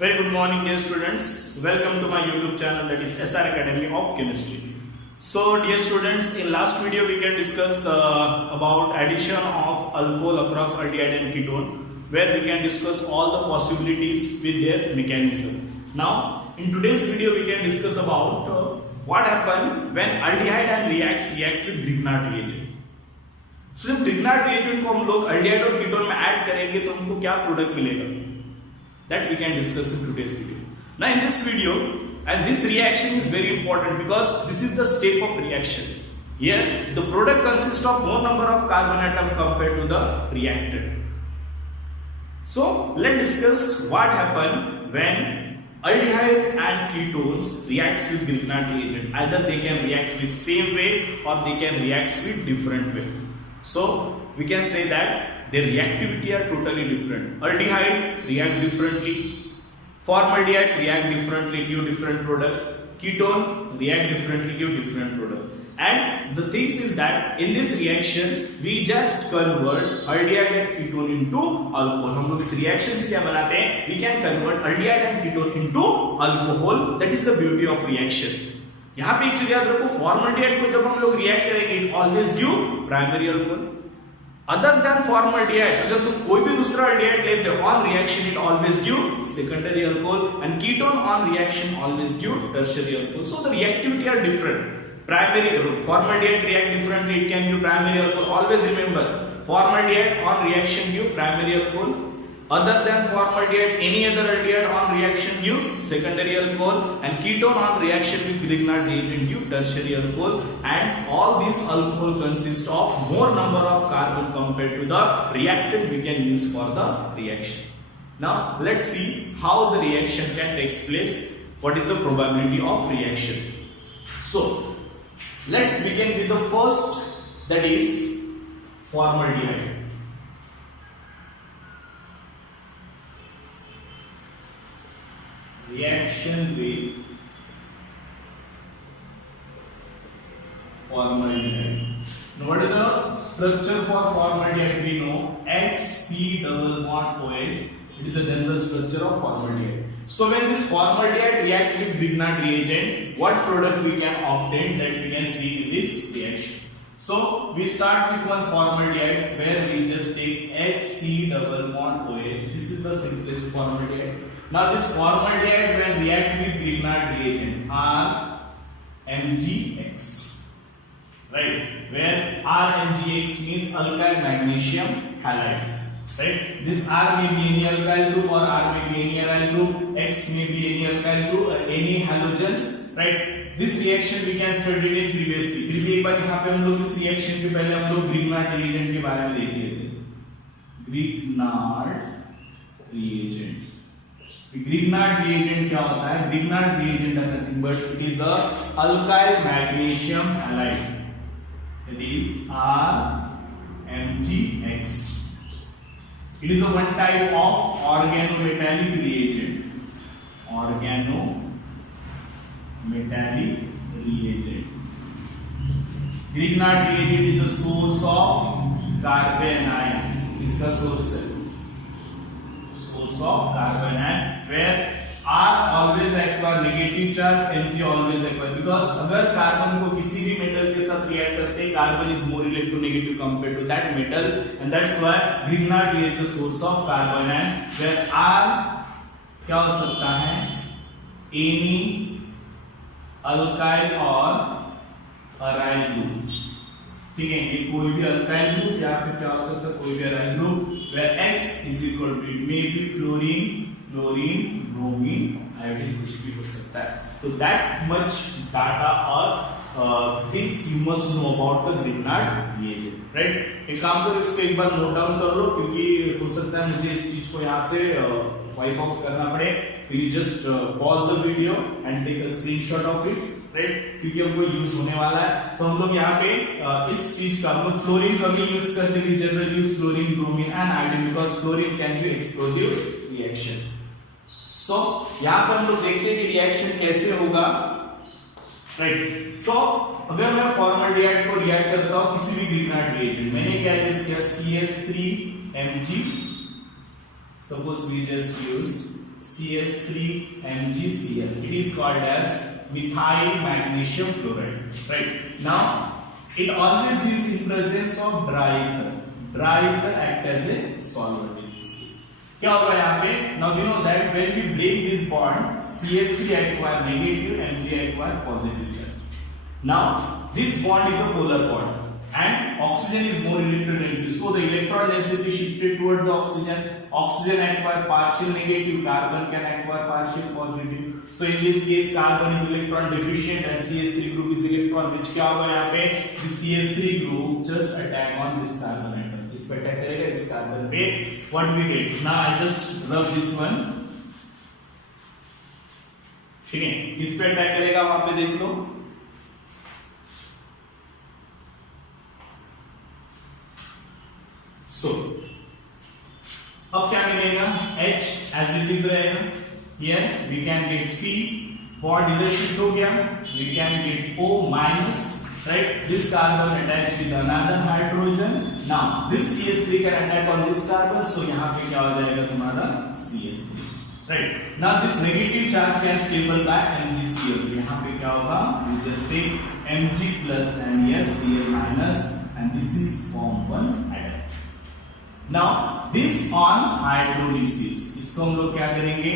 Very good morning, dear students. Welcome to my YouTube channel, that is SR Academy of Chemistry. So, dear students, in last video we can discuss about addition of alcohol across aldehyde and ketone, where we can discuss all the possibilities with their mechanism. Now, in today's video we can discuss about what happens when aldehyde and react with Grignard reagent. So, जब Grignard reagent को हम लोग aldehyde और ketone में add करेंगे तो हमको क्या प्रोडक्ट मिलेगा? That we can discuss in today's video. Now in this video, and this reaction is very important because this is the step of reaction. Here the product consists of more number of carbon atom compared to the reactant. So let's discuss what happen when aldehyde and ketones reacts with Grignard reagent. Either they can react with same way or they can react with different way. So we can say that their reactivity are totally different. Aldehyde react differently, formaldehyde react differently, give different product, ketone react differently, give different product. And the thing is that in this reaction we just convert aldehyde and ketone into alcohol. हम लोग इस reaction से क्या बनाते हैं? We can convert aldehyde and ketone into alcohol. That is the beauty of reaction. यहाँ पे एक चीज याद रखो, formaldehyde को जब हम लोग react करेंगे, it always give primary alcohol. Other than formaldehyde, अगर तुम कोई भी दूसरा aldehyde लेते हो, on reaction it always give secondary alcohol, and ketone on reaction always give tertiary alcohol. So the reactivity are different. Primary formaldehyde react differently, it can give primary alcohol. Always remember, formaldehyde on reaction give primary alcohol. Other than formaldehyde, any other aldehyde on reaction give secondary alcohol, and ketone on reaction with Grignard reagent give tertiary alcohol. And all these alcohol consist of more number of carbon compared to the reactant we can use for the reaction. Now let's see how the reaction can take place. What is the probability of reaction? So let's begin with the first, that is formaldehyde. Reaction with formaldehyde. Now what is the structure for formaldehyde? We know HC double bond OH. It is the general structure of formaldehyde. So when this formaldehyde reacts with Grignard reagent, what product we can obtain, that we can see in this reaction. So we start with one formaldehyde where we just take HC double bond OH. This is the simplest formaldehyde. Now this formaldehyde when react with Grignard reagent RMgX, right? Where RMgX means alkyl magnesium halide, right? This R may be any alkyl group or R may be any aryl group. X may be any alkyl group, any halogens, right? This reaction we can study it previously. फिर भी एक बार यहाँ पे हम लोग इस reaction के पहले हम लोग Grignard reagent के बारे में देख लिए थे. Grignard reagent. Grignard reagent क्या होता है? Grignard reagent is nothing but it is the alkyl magnesium halide. It is RMgX. It is a one type of organometallic reagent. Organometallic reagent. Grignard reagent is the source of carbon ion. इसका source है. Source of carbon ion, where R always acquire negative charge, Mg always acquire, because अगर carbon को किसी भी metal के साथ react करते हैं, carbon is more electronegative compared to that metal, and that's why Grignard is the source of carbon ion, where R क्या हो सकता है? Any alkyl or aryl group. ठीक है, ये कोई भी अल्काइल ग्रुप या फिर क्या हो सकता है, कोई भी aryl group, where X is equal to it may be fluorine, bromine, iodine, कुछ भी हो सकता है. So that much data or things you must know about the Grignard reagent, right? एक काम करो, इसको एक बार नोट डाउन कर लो, क्योंकि हो सकता है मुझे इस चीज को यहाँ से वाइप आउट करना पड़े. तो you just pause the video and take a screenshot of it. Right, क्योंकि हमको यूज होने वाला है. तो हम लोग यहाँ पे इस चीज का हम लोग फ्लोरीन का भी यूज करते हैं. General use fluorine, bromine and iodine, because fluorine can be explosive reaction. So यहाँ पर हम लोग देखते हैं कि रिएक्शन कैसे होगा, राइट. सो अगर मैं फॉर्मल्डिहाइड को रिएक्ट करता हूँ किसी भी ग्रिग्नार्ड रिएजेंट, मैंने क्या यूज किया, CH3Mg. Suppose we just use CH3 MgCl. It is called as methyl magnesium chloride. Right. Now, it always is in presence of dry ether. Dry ether act as a solvent in this case. क्या होगा यहाँ पे? Now you know that when we break this bond, CH3 acquire negative, Mg acquire positive charge. Now, this bond is a polar bond. And oxygen is more electronegative, so the electron density shifted towards the oxygen. Oxygen acquire partial negative, carbon can acquire partial positive. So in this case, carbon is electron deficient and CH3 group is electron rich. क्या होगा यहाँ पे? The CH3 group just attack on this carbon atom. इस पे attack करेगा इस carbon पे. What we get? Now I just rub this one. ठीक है? इस पे attack करेगा, वहाँ पे देख लो. So, अब क्या मिलेगा? H as it is रहेगा. Here we can get C, bond इधर शिफ्ट हो गया. We can get O minus, right? This carbon attached with another hydrogen. Now this CH3 can attack on this carbon, so यहाँ पे क्या हो जाएगा तुम्हारा CH3, right? Now this negative charge can stable by MgCl. यहाँ पे क्या होगा? We just take Mg plus and here Cl minus, and this is form 1 atom. Now this on hydrolysis, इसको हम लोग क्या करेंगे?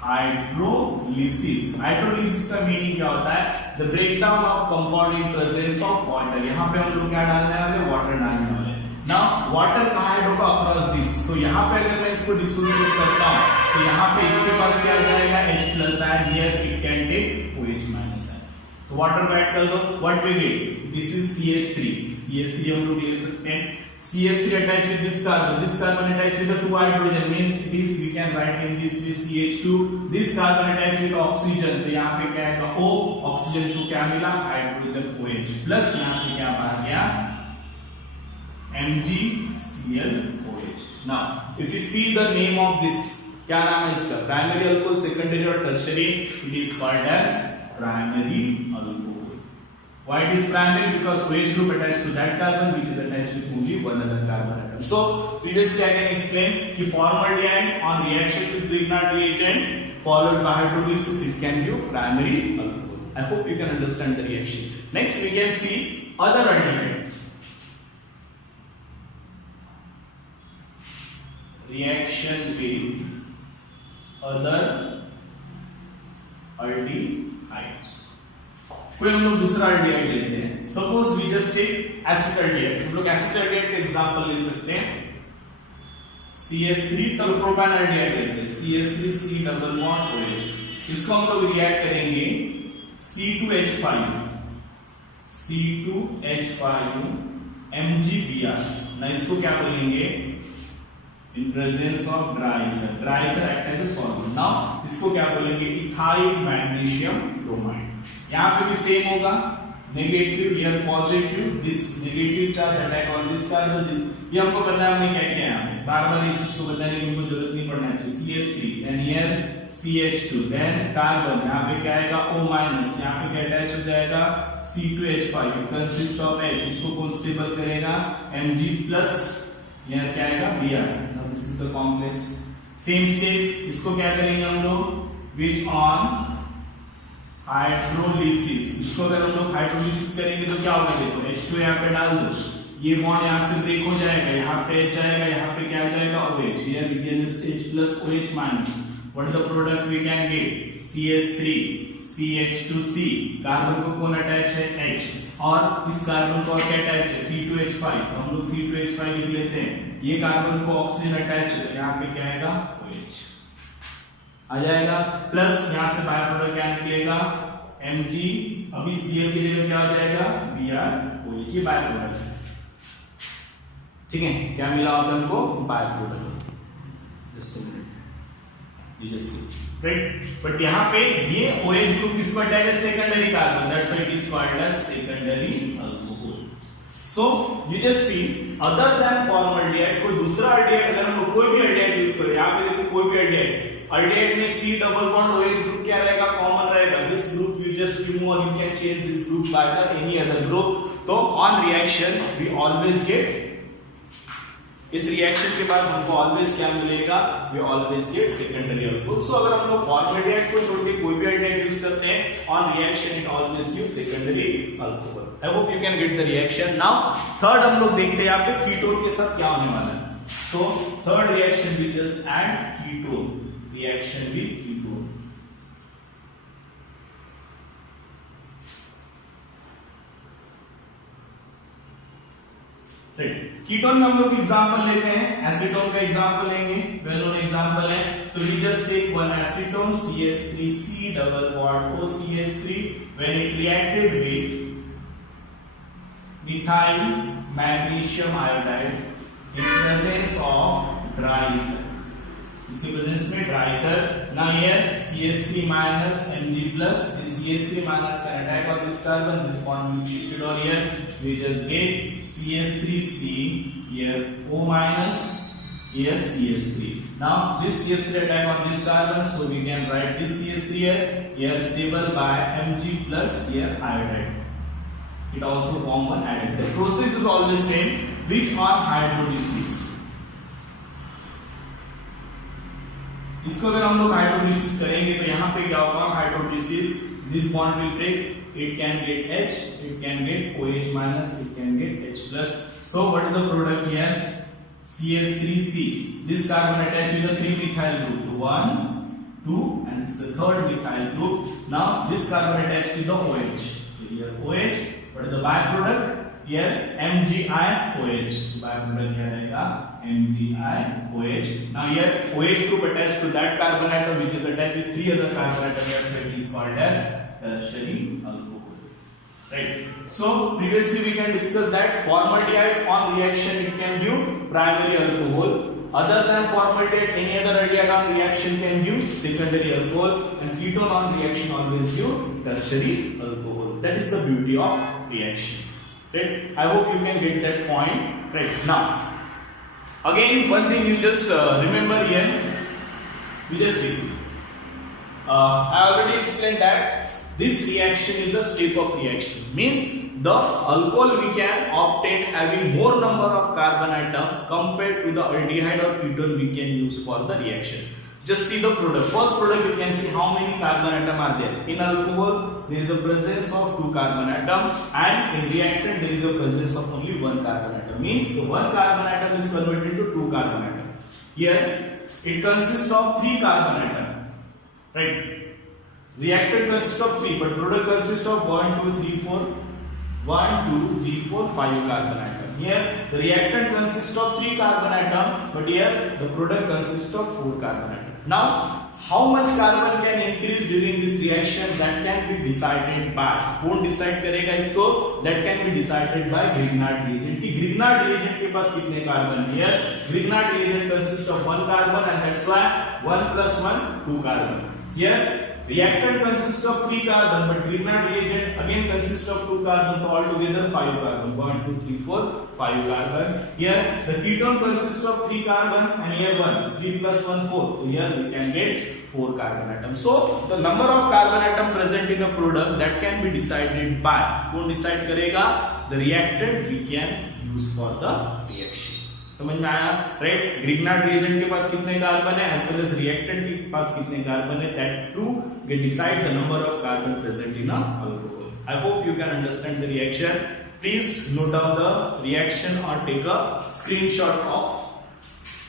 हाइड्रोलिसिस. हाइड्रोलिसिस का मीनिंग क्या होता है? The breakdown of compound in presence of water. यहाँ पे हम लोग क्या डालने वाले? वाटर डालने वाले. नाउ वाटर कहाँ ऐड होगा? Across this. तो यहाँ पे अगर मैं इसको डिसोसिएट करता हूँ, तो यहाँ पे इसके पास क्या जाएगा? H plus and here it can take OH minus. तो वाटर को ऐड कर दो. What we get? This is CH3. CH3 हम लोग ले सकते हैं. CH3 attached with this carbon attached with the two hydrogen, means this we can write in this way CH2. This carbon attached with oxygen, तो यहाँ पे क्या है? O. Oxygen को क्या मिला? हाइड्रोजन OH प्लस यहाँ से क्या आ गया? MgClOH. Now, if you see the name of this, क्या नाम है इसका? Primary alcohol, secondary और tertiary. It is called as primary alcohol. Why it is primary? Because OH group attached to that carbon, which is attached with only one other carbon atom. So previously I can explain कि formaldehyde on reaction with Grignard reagent followed by hydrolysis, it can give primary alcohol. I hope you can understand the reaction. Next we can see other aldehyde. Reaction with other aldehydes. कोई हम लोग दूसरा aldehyde लेते हैं. Suppose we just take acetaldehyde. हम लोग acetaldehyde का example ले सकते हैं. CH3, चलो प्रोपान एल्डिहाइड लेते हैं. CH3 C double bond OH. इसको हम लोग रिएक्ट करेंगे C2H5 MgBr. ना इसको क्या बोलेंगे? In presence of dry ether. Dry ether act as a solvent. Now इसको क्या बोलेंगे? Ethyl magnesium bromide. यहाँ पे भी सेम होगा. Negative here positive. This negative charge attack on this carbon. This ये हमको पता है, हमने क्या किया यहाँ पे. बार-बार इस चीज को बताने की हमको जरूरत नहीं पड़ना चाहिए. CH3 then here CH2 then carbon. यहाँ पे क्या आएगा? O minus. यहाँ पे क्या अटैच हो जाएगा? C2H5 consist of H. इसको कौन स्टेबल करेगा? Mg प्लस यहाँ क्या आएगा? Br. Now this is the complex. Same step. इसको क्या करेंगे हम लोग? Which on hydrolysis. इसको अगर हम लोग हाइड्रोलिसिस करेंगे तो क्या होगा? देखो H2 यहाँ पे डाल दो. ये बॉन्ड यहाँ से ब्रेक हो जाएगा. यहाँ पे H जाएगा. यहाँ पे क्या जाएगा? OH. Here we can just H plus OH minus. What is the product we can get? CH3 CH2C. Carbon को कौन अटैच है? H. और इस कार्बन को क्या अटैच है? C2H5. तो हम लोग C2H5 लिख लेते हैं. ये कार्बन को ऑक्सीजन अटैच है. यहाँ पे क्या आएगा? OH आ जाएगा. प्लस यहाँ से बाय प्रोडक्ट क्या निकलेगा? Mg. अभी Cl की जगह क्या हो जाएगा? BrOH. ये बाय प्रोडक्ट है. ठीक है. क्या मिला अपन को? By product. Just a minute. You just see, right? But यहाँ पे ये OH group किसको अटैच है? Secondary carbon. That's why it is called as secondary alcohol. So you just see, other than formaldehyde कोई दूसरा aldehyde अगर हम लोग कोई भी aldehyde यूज करें, यहाँ पे देखो कोई भी aldehyde में C double bond OH group क्या रहेगा? कॉमन रहेगा. This group you just remove or you can change this group by the any other group. तो on reaction we always get इस रिएक्शन के बाद हमको ऑलवेज क्या मिलेगा, we always get secondary alcohol. So अगर हम लोग फॉर्मेल्डिहाइड को छोड़ के कोई भी एल्डिहाइड यूज करते हैं on reaction it always gives secondary alcohol. I hope you can get the reaction. Now third हम लोग देखते हैं यहाँ पे कीटोन के साथ क्या होने वाला है। So third reaction we just add ketone, reaction with ketone. Ketone में हम लोग एग्जांपल लेते हैं, एसीटोन का एग्जांपल लेंगे, वेल नोन एग्जांपल है। तो we just take one acetone CH3C double bond OCH3 when it reacted with methyl magnesium iodide in presence of dry ether, इसके प्रेजेंस में dry ether. Now here CH3 minus Mg plus, this CH3 minus can attack on this carbon, this bond will be shifted over here, we just get CH3C, here O minus, here CH3. Now this CH3 attack on this carbon, so we can write this CH3 here stable by Mg plus here iodide. It also form one iodide. The process is always same, which on hydrolysis. इसको अगर हम लोग hydrolysis करेंगे तो यहाँ पे क्या होगा, hydrolysis this bond will break, it can get H, it can get OH minus, it can get H plus. So what is the product here? CH3C. This carbon attached with the 3-methyl group, 1, 2, and this is the third methyl group. Now this carbon attached with the OH. Here OH. What is the byproduct? Here MgIOH. Byproduct here रहेगा MgIOH. Now here OH group attached to that carbon atom which is attached with 3 other carbon atoms, so it is called as tertiary alcohol. Right. So previously we can discuss that formaldehyde on reaction it can give primary alcohol. Other than formaldehyde, any other aldehyde on reaction can give secondary alcohol, and ketone on reaction always give tertiary alcohol. That is the beauty of reaction. Right. I hope you can get that point. Right. Now again one thing you just remember here, you just see I already explained that this reaction is a step of reaction, means the alcohol we can obtain having more number of carbon atom compared to the aldehyde or ketone we can use for the reaction. Just see the product. First product you can see how many carbon atom are there. In alcohol there is a presence of 2 carbon atom, and in reactant there is a presence of only 1 carbon atom, means the 1 carbon atom is converted into 2 carbon atom. Here it consists of 3 carbon atom, right? Reactant consists of 3, but product consists of 1 2 3 4 1 2 3 4 5 carbon atom. Here the reactant consists of 3 carbon atom, but here the product consists of 4 carbon atom. Now how much carbon can increase during this reaction, that can be decided by, कौन decide करेगा इसको, that can be decided by Grignard reagent कि Grignard reagent के पास कितने carbon है। Grignard reagent consists of 1 carbon, and that's why 1 plus 1 2 carbon. Here reactant consists of 3 carbon, but Grignard reagent again consists of 2 carbon, so altogether 5 carbon, 1 2 3 4 5 carbon. Here the ketone consists of 3 carbon, and here 1, 3 plus 1 4, so here we can get 4 carbon atoms. So the number of carbon atom present in a product that can be decided by, कौन decide करेगा, the reactant we can use for the reaction. समझ में आया, right? Grignard reagent के पास कितने carbon है, as well as reactant के पास कितने कार्बन है, that too will decide the number of carbon present in a alcohol. I hope you can understand the reaction. Please note down the reaction or take a screenshot of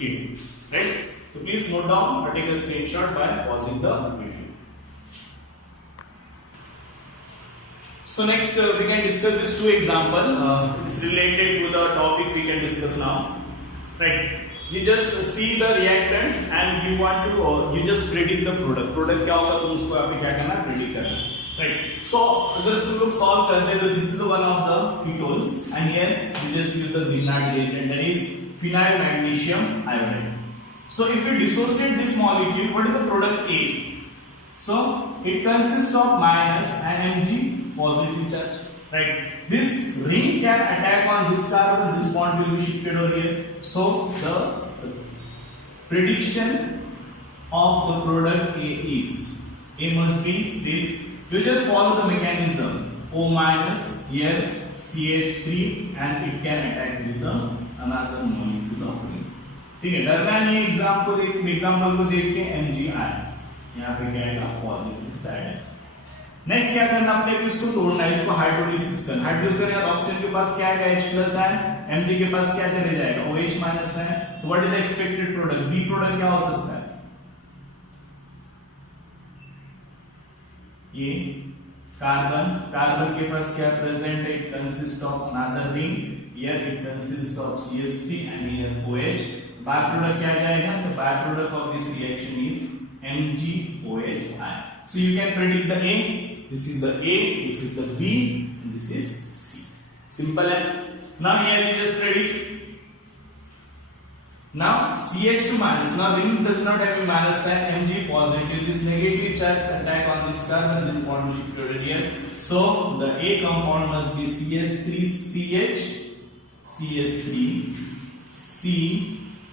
it. Right? So please note down or take a screenshot by pausing the video. So next we can discuss these 2 examples. It's related to the topic we can discuss now. Right? You just see the reactant and you want to you just predict the product. Product क्या होगा तो उसको आपको क्या करना है, predict करना है. Right? So अगर हम लोग solve करते हैं तो this is the one of the ketones, and here you just use the Grignard reagent, that is phenyl magnesium iodide. So if you dissociate this molecule, what is the product A? So it consists of minus and Mg positive charge. Right? This ring can attack on this carbon, this bond will be shifted over here. So the prediction of the product A is, A must be this. You just follow the mechanism. O minus here CH3, and it can attack with the another molecule of ring. ठीक है, डरना नहीं, example को देख के MgI यहाँ पे क्या आएगा पॉजिटिव स्टैंड। नेक्स्ट क्या करना अपने को, इसको तोड़ना है, इसको हाइड्रोलिसिस करना। हाइड्रोलिसिस करने बाद ऑक्सीजन के पास क्या आएगा H प्लस है, Mg के पास क्या चले जाएगा OH माइनस है। तो what is the expected product, B product क्या हो सकता है, ये कार्बन के पास क्या प्रेजेंट है, it consist of another ring, here it consist of CH3 and here OH। By product क्या जाएगा, तो by product of this reaction is MgOHI। So you can predict the A, this is the A, this is the B, and this is C. Simple है। Now here you just predict. Now CH2 minus, now ring does not have a minus sign, Mg positive, this negative charge attack on this carbon, this bond is shifted here. So the A compound must be CH3CH, CH3,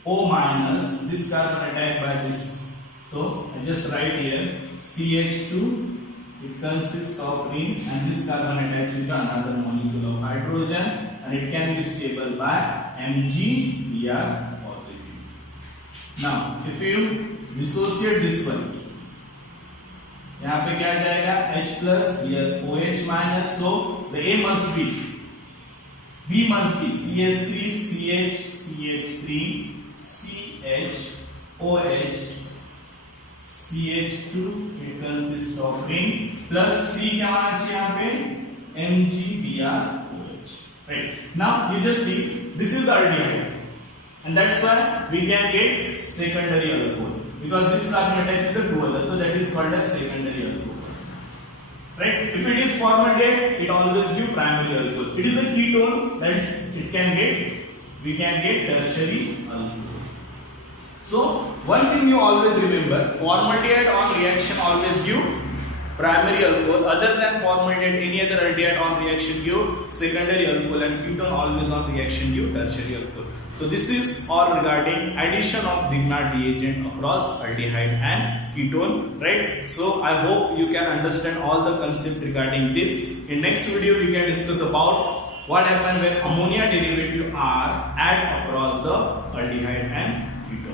CO minus, this carbon attacked by this. So I just write here CH2, it consists of ring and this carbon attached with another molecule of hydrogen and it can be stable by MgBr positive. Now if you dissociate this one, यहाँ पे क्या जाएगा H plus, here OH minus, so the A must be, B must be CH3 CH CH3 CH OH CH2, it consists of ring plus C क्या आना चाहिए यहाँ पे MgBrOH, right? Now you just see this is the aldehyde and that's why we can get secondary alcohol because this carbon attached with the two other, so that is called as secondary alcohol, right? If it is formaldehyde, it always give primary alcohol. It is a ketone, that's it can get, we can get tertiary alcohol. So one thing you always remember, formaldehyde on reaction always give primary alcohol, other than formaldehyde any other aldehyde on reaction give secondary alcohol and ketone always on reaction give tertiary alcohol. So this is all regarding addition of Grignard reagent across aldehyde and ketone, right? So I hope you can understand all the concept regarding this. In next video we can discuss about what happens when ammonia derivative are add across the aldehyde and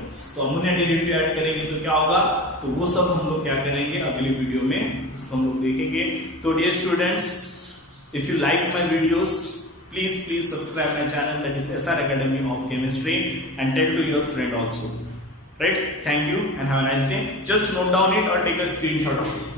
तो ammonia derivative add करेंगे तो क्या होगा, तो वो सब हम लोग क्या करेंगे अगली वीडियो में उसको हम लोग देखेंगे। तो dear students, if you like my videos please subscribe my channel, that is SR Academy of Chemistry, and tell to your friend also, right? Thank you and have a nice day. Just note down it or take a screenshot of it.